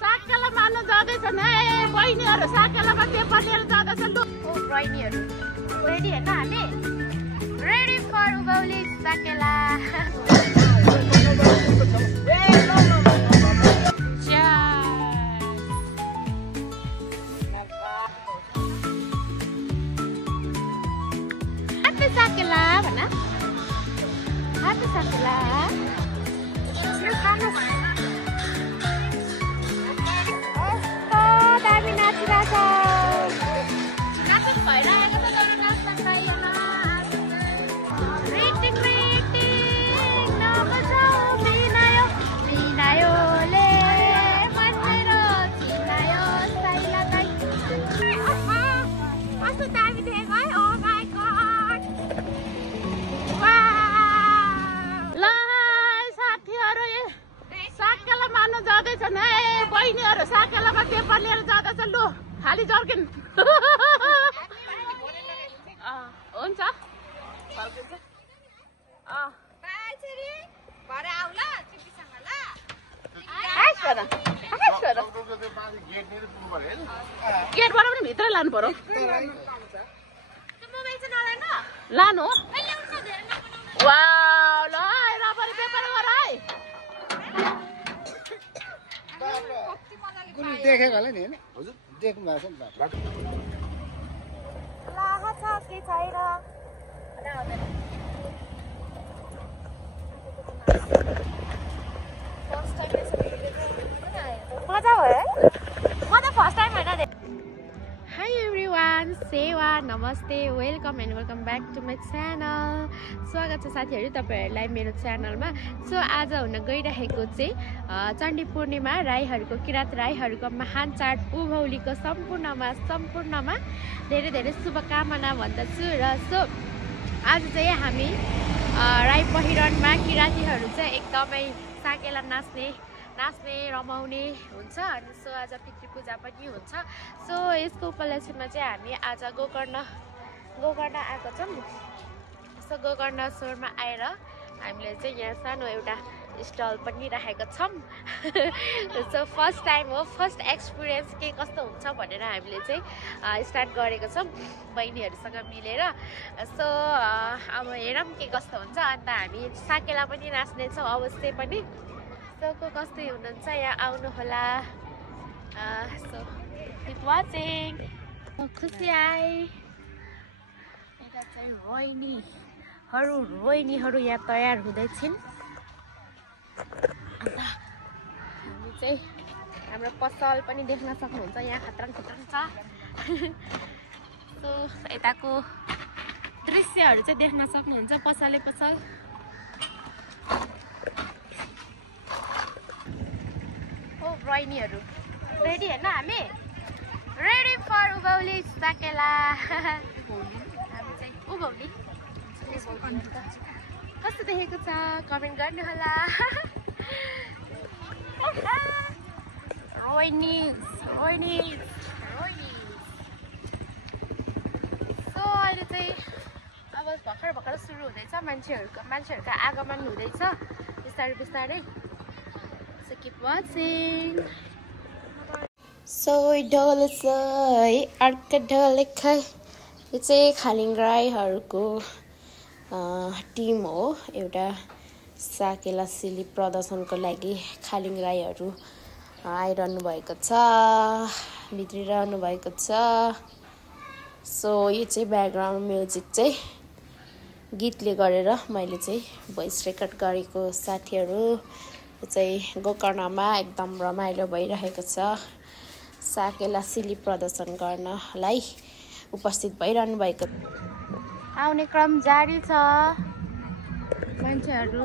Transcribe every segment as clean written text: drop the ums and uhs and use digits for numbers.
साकेला मान्न जाँदैछन् है बहिनीहरू साकेलामा पेपर लिएर जाँदैछन् लु बहिनीहरू रेडी हैन हामी ready for Ubhauli Sakela Happy Sakela भन्न Happy Sakela दामी नाचिरहेछ नाचेको भइरहेको छ दामी नाच्न छैन रेटिङ रेटिङ नबजाऊ बिनायो बिनायोले मन्दिर चिनायो साइलालाई कस्तो दामी देखेको है ओ माई गॉड वाउ ल साथीहरु साकेला मान्न जाँदैछन् है बहिनीहरू साकेलामा पेपर लिएर जाँदैछन् लु खाली जर्किन हुन्छ गेटबाट पनि भित्र लानु पर्यो लानु वाउ ल रबरी पेपर गर है देखेको होला नि हैन हजुर देख्नु भएको छ नि लाहा छ के छैन मजा भयो म त फर्स्ट टाइम हैन रे हाई एभ्रीवान सेवा नमस्ते welcome and welcome back to my channel स्वागत छ साथीहरू तपाईहरुलाई मेरो च्यानलमा सो आज हुन गइरहेको चाहिँ चण्डी पूर्णिमा राईहरूको किरात राईहरूको महान चाड उभौलीको सम्पूर्णमा धेरै धेरै शुभकामना भन्दछु र सो आज चाहिँ हामी राई पहिरनमा किरातीहरू चाहिँ एकदमै साकेला नाच्ने रमाउने हुन्छ अनि सो आज पितृ पूजा पनि हुन्छ सो यसको उपलक्ष्यमा चाहिँ हामी आज गोकर्ण आएको छौँ सो गोकर्ण सोरमा आएर हामीले चाहिँ यहाँ सानो एउटा स्टल पनि राखेको छौँ सो फर्स्ट टाइम हो फर्स्ट एक्सपिरियन्स के कस्तो हुन्छ भनेर हामीले चाहिँ स्टार्ट गरेको छौँ बहिनीहरूसँग मिलेर सो अब हेरौँ के कस्तो हुन्छ अन्त हामी साकेला पनि नाच्नेछौँ अवश्य पनि को कस्तै हुनुहुन्छ यहाँ आउनु होला सो किप वाचिङ खुसी आए यता चाहिँ रोहिणीहरू यहाँ तयार हुँदैछन् अन्त हामी चाहिँ हाम्रो पसल पनि देख्न सक्नुहुन्छ यहाँ खतरङ छ सो यताको दृश्यहरू चाहिँ देख्न सक्नुहुन्छ पसल रोहिणीहरू रेडी हैन हामी रेडी फर उभौली साकेला हामी चाहिँ उभौली कस्तो देखेको छ कमेन्ट गर्नु होला रोहिणी सो अहिले चाहिँ अब भर्खर सुरु हुँदैछ मान्छेहरूको आगमन हुँदैछ बिस्तारै keep watching so ढोल चाहिँ अर्को ढोल खै यो चाहिँ खालिङ राईहरूको टिम हो एउटा साकेला सिली प्रदर्शनको लागि खालिङ राईहरू आइरहनु भएको छ भित्रिरहनु भएको छ सो यो चाहिँ ब्याकग्राउन्ड म्युजिक चाहिँ गीतले गरेर मैले चाहिँ भोइस रेकर्ड गरेको साथीहरू चाहिँ गोकर्णमा एकदम रमाइलो भइरहेको छ साकेला सिली प्रदर्शन गर्नलाई उपस्थित भइरहनु भएको आउने क्रम जारी छ मान्छेहरू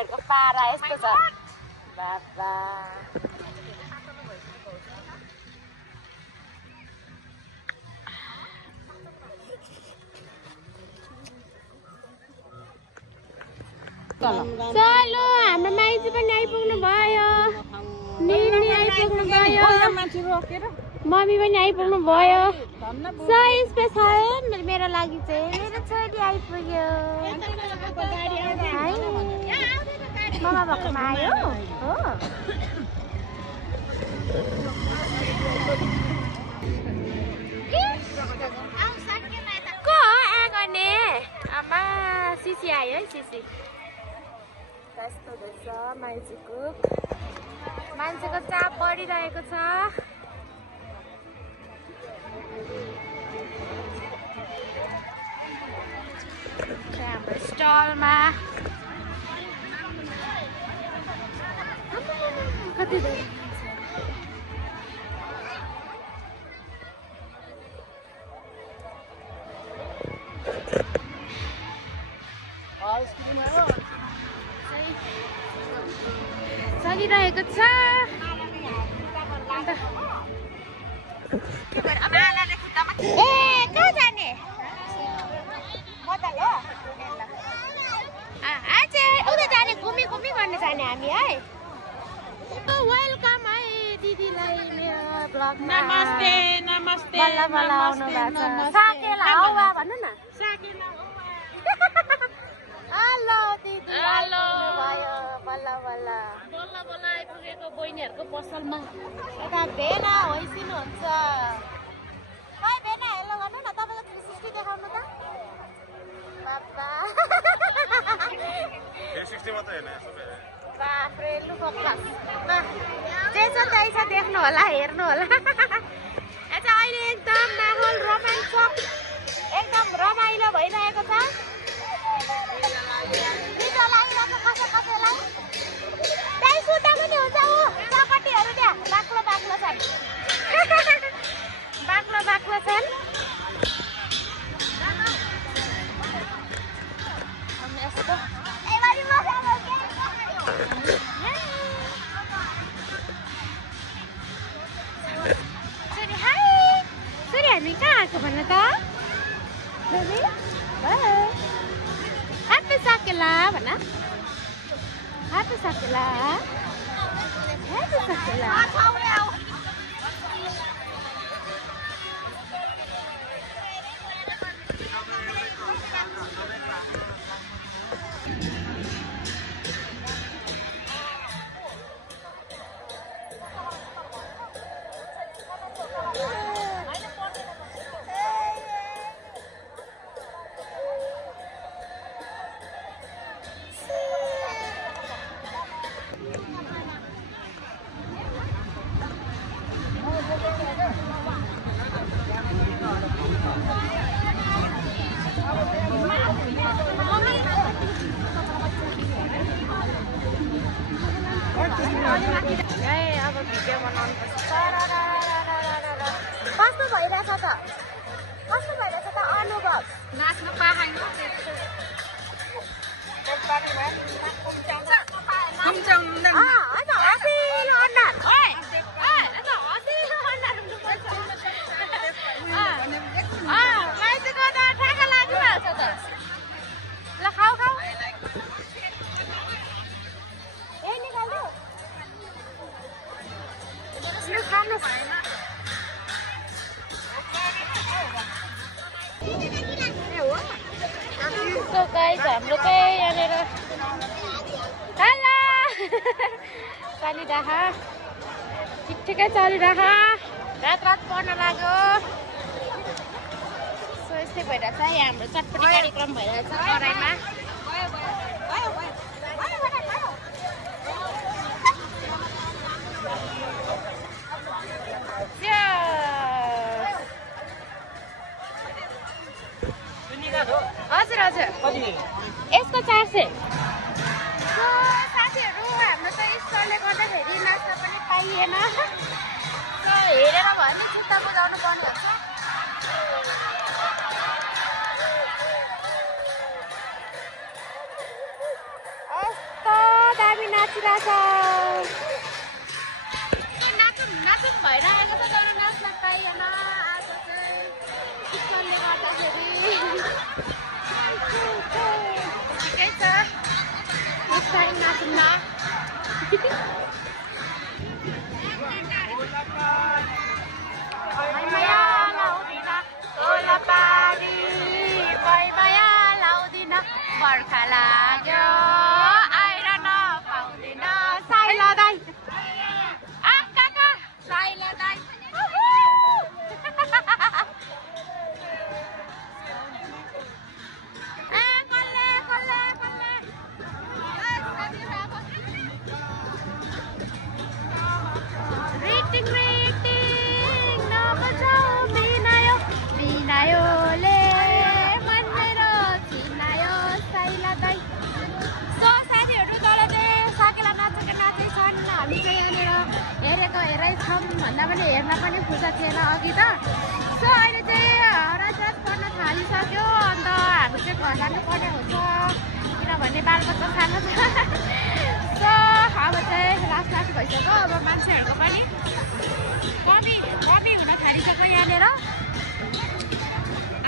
उनीहरूको पारा यस्तो छ बाबा चलो हाम्रो माइती पनि आइपुग्नु भयो निनी आइपुग्नु भयो मम्मी पनि आइपुग्नु भयो सो स्पेशल मेरो लागि चाहिँ मेरो छोरी आइपुग्यो ममा भएकोमा आयो हो को आगने आमा सिसी आयो है सिसी कस्तो हुँदैछ मान्छेको चाप बढिरहेको छ हाम्रो स्टलमा कति चलिरहेको छ ए कहाँ जाने उता जाने घुमी गर्न जाने हामी है वेलकम है दिदीलाई मेरो ब्लगमा नमस्ते बल्ल बल्ल आउनु भएको छ साकेला हौवा भन्नु न हेलो दिदी हेलो भयो बल्ल बल्ल आइपुगेको बहिनीहरूको पसलमा यता भेना होइसिनु हुन्छ खै भेना हेलो गर्नु न तपाईँको 360 देखाउनु त बाबा 360 मात्रै हैन सबै बाफ्रे लु फोकस जे छ त्यही छ देख्नु होला हेर्नु होला अच्छा अहिले एकदम माहौल रोमान्चक एकदम रमाइलो भइरहेको छ रिजो लागिरहेको कसैलाई त्यही सुत्दा पनि हुन्छ ऊ चपटीहरू त्यहाँ बाक्लो छन् बाक्लो छन् हामी कहाँ आएको भन त ह्याप्पी साकेला भन ह्याप्पी साकेला अब भिडियो बनाउनु पर्छ कस्तो भइरहेछ त अनुभव नाच्न पाएन मान्छेको त ठ्याक्क लागिहाल्छ त ल खाऊ ए निकाल्नु So guys, हाम्रो चाहिँ यहाँनिर हेलो चलिरह ठिकै चलिरह रात पर्न लाग्यो सो यस्तै भइरहेछ यहाँ हाम्रो चटपटी कार्यक्रम भइरहेछ कराईमा हजुर यसको 400 साथीहरू हाम्रो त स्टलले गर्दाखेरि नास्ता पनि पाइएन हेरेर भयो भने चित्त बुझाउनु पर्ने हुन्छ यस्तो नाचिरहेछ नाचुम भइरहेको छ तर नाच्न पाइएन आज चाहिँ स्कुलले गर्दाखेरि ठिकै छ नेक्स्ट टाइम नाचौँ न माया लाउँदिन तोला पारी माया लाउँदिन बर्खा लाग्यो आएर नपाउँदिन साइला दाइ काका साइला दाइ भन्दा पनि हेर्न पनि फुर्सद थिएन अघि त सो अहिले चाहिँ राजराज पढ्न थालिसक्यो अन्त हामी चाहिँ घर जानुपर्ने हुन्छ किनभने बालबच्चा सानो छ सो अब चाहिँ लास्ट भइसक्यो अब मान्छेहरूको पनि कमी हुन थालिसक्यो यहाँनिर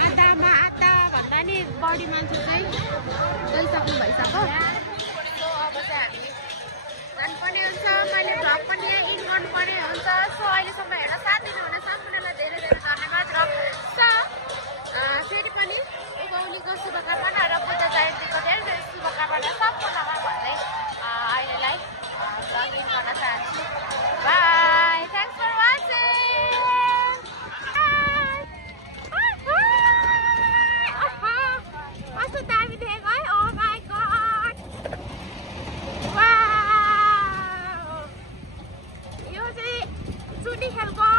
आधामा आधा भन्दा नि बढी मान्छे चाहिँ गइसक्नु भइसक्यो सो अब चाहिँ हामी जानुपर्ने हुन्छ मैले भ्लग पनि यहाँ इन गर्नुपर्ने हुन्छ सो अहिलेसम्म हेर्न साथ दिनुहुने सम्पूर्णलाई धेरै धेरै धन्यवाद र फेरि पनि उभौलीको शुभकामना र बुद्ध जयन्तीको धेरै धेरै शुभकामना सम्पूर्णमा भन्दै अहिलेलाई भ्लग इन गर्न चाहन्छु बाई थ्याङ्क्स फर वाचिङ कस्तो दामी देखेको है ओ माई गड यो चाहिँ चुनी खेलको